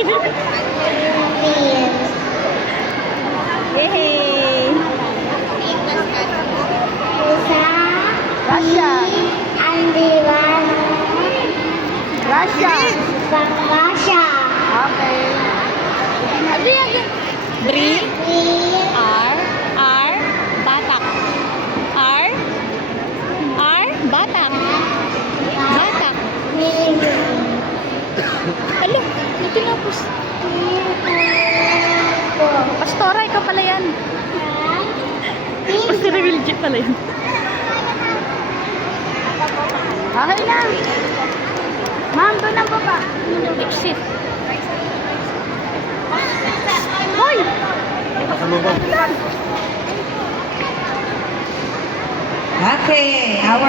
Yay! Russia. Russia. Okay. Ano yan? Bri. R. R. Batak. R. R. Batak. Batak. Alo, ano tinapos? Pastora, ikaw pala yan. Pastora Wilgie pala yan. Okay na. Ma'am, doon ang baba. Exit. Hoy! Okay, our